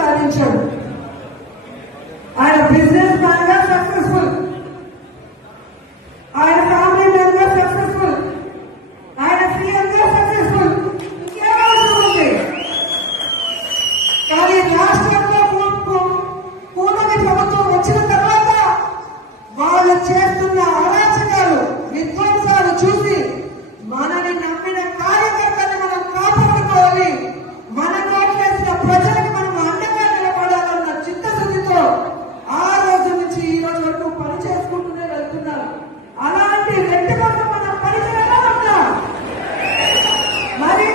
సాధించాడు. ఆయన business man గా సక్సెస్ఫుల్, ఆయన ఫ్యామిలీ మ్యాన్ గా సక్సెస్ఫుల్, ఆయన సీఎం గా సక్సెస్ఫుల్. ఇంకేమవసరం ఉంది? కానీ రాష్ట్రంలో కూటమి ప్రభుత్వం వచ్చిన తర్వాత వాళ్ళు చేస్తున్న అరాచకాలు, విధ్వంసాలు చూసి మనని నమ్మిన కార్యకర్తలు మనం కాపాడుకోవాలి, మన కోట్లేసిన ప్రజలకు మనం అండగా నిలబడాలన్న చిత్తశుద్ధితో ఆ రోజు నుంచి ఈ రోజు వరకు పని చేసుకుంటూనే వెళ్తున్నారు. అలాంటి వ్యక్తి కోసం మనం పనిచేయగా ఉంటాం. మరి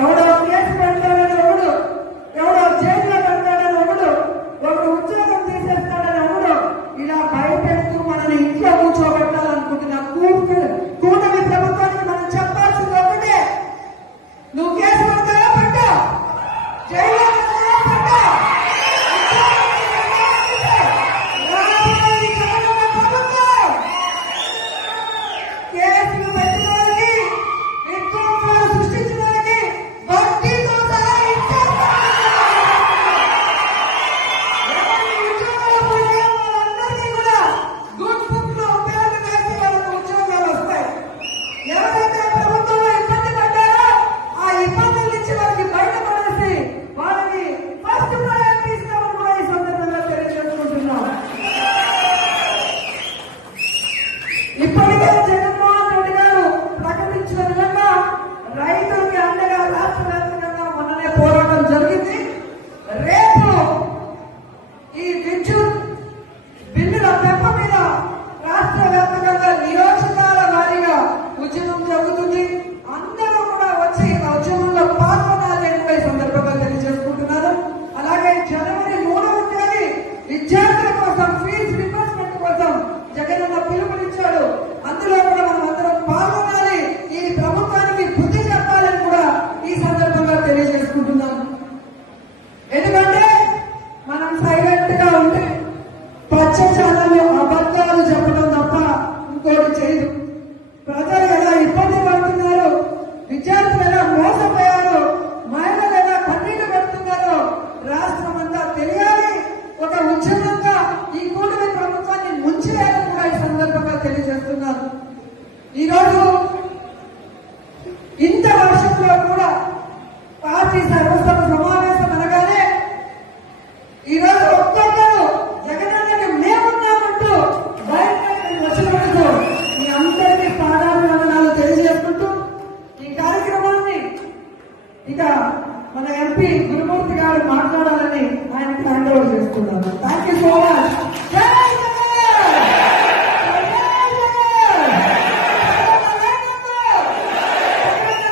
ఎవడో కేసు పెడతాడని ఒకడు, ఎవడో జైల్లో పెడతాడని ఒకడు ఉద్యోగం తీసేస్తాడని ఒకడు ఇలా భయపెడుతూ మనని ఇంట్లో కూర్చోబెట్టాలనుకుంటున్న కూటమి ప్రభుత్వానికి మనం చెప్పాల్సింది ఒకటే, నువ్వు కేసు పెడతావా పెట్టా, జైల్లో పెట్టా, కేసులు పెట్టడానికి, విధ్వంసాలు సృష్టించడానికి వడ్డీతో సహా ఇచ్చేస్తాం. ఉద్యోగాలు పోయిన వాళ్ళందరికీ కూడా గుడ్ బుక్ లో పేరు వేసి వాళ్ళకు ఉద్యోగాలు వస్తాయి. ఎవరైతే ప్రభుత్వంలో ఇబ్బంది పడ్డారో ఆ ఇబ్బందుల నుంచి వాళ్ళకి బయటపడేసి వాళ్ళకి ఫస్ట్ ప్రయారిటీ ఇస్తామని కూడా ఈ సందర్భంగా తెలియజేసుకుంటున్నాం. ఇప్పటికే జగన్మోహన్ రెడ్డి గారు ప్రకటించిన విధంగా రైతులకి అండగా రాష్ట్ర వ్యాప్తంగా మొన్ననే పోరాటం జరిగింది. రేపు ఈ విద్యుత్ బిల్లుల పెంప మీద రాష్ట్ర వ్యాప్తంగా నియోజకాల వారీగా ఉద్యమం జరుగుతుంది. అందరూ కూడా వచ్చి ఆ ఉద్యమంలో పాల్గొనాలని కూడా ఈ సందర్భంగా తెలియజేసుకుంటున్నారు. అలాగే జనవరి 3వ తేదీ విద్యార్థుల కోసం ఫీజు రియంబర్స్మెంట్ కోసం జగనన్న పిలుపునిచ్చాడు. అందులో కూడా మనం అందరం పాల్గొనాలి, ఈ ప్రభుత్వానికి బుద్ధి చెప్పాలని కూడా ఈ సందర్భంగా తెలియజేసుకుంటున్నాను. ఎందుకంటే మనం సైలెంట్ గా ఉంటే పచ్చ ఛానల్లో అబద్ధాలు చెప్పడం తప్ప ఇంకోటి చేయదు. ప్రజలు ఎలా ఇబ్బంది పడుతున్నారు, విద్యార్థులు ఎలా మోసపోయారు, మహిళలు ఎలా కన్నీళ్లు పెడుతున్నారో రాష్ట్రం అంతా తెలియాలి. ఒక ఉద్యమంగా ఈ కూటమి ప్రభుత్వాన్ని ముంచేయాలని కూడా ఈ సందర్భంగా తెలియజేస్తున్నారు. ఈరోజు ఇంత వర్షంలో కూడా పార్టీ సర్వసభ సమావేశం అనగానే ఈరోజు ఒక్కొక్కరు జగనన్నకి మేమున్నామంటూ బయటకు వచ్చినందుకు మీ అందరికీ పాదాభివందనాలు తెలియజేసుకుంటూ ఈ కార్యక్రమాన్ని ఇక మన ఎంపీ గురుమూర్తి గారు మాట్లాడాలని ఆయనకి హ్యాండ్ ఓవర్ చేసుకున్నాను. Thank you so much.